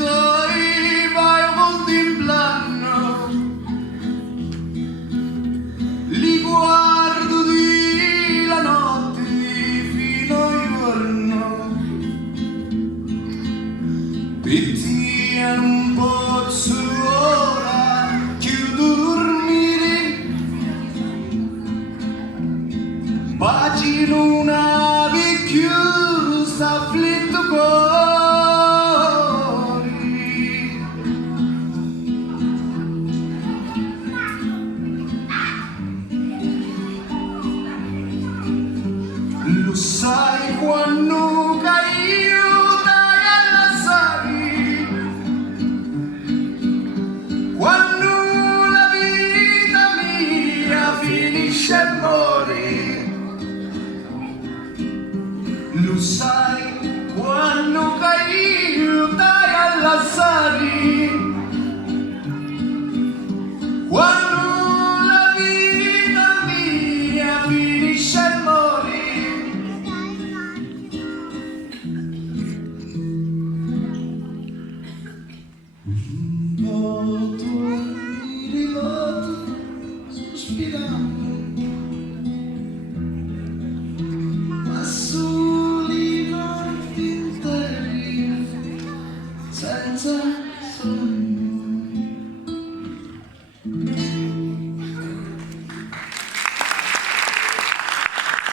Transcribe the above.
sto contemplando, li guardo di la notte fino al giorno, pettiano un pozzo ora, chiudo dormire, pagino una vecchiosa afflitto cuore. Lo sai quando caio dai all'assari, quando la vita mia finisce e muore. Lo sai quando caio dai all'assari, quando la vita mia finisce e muore. Moto arrivato sospirando, ma soli notti interi senza sogno.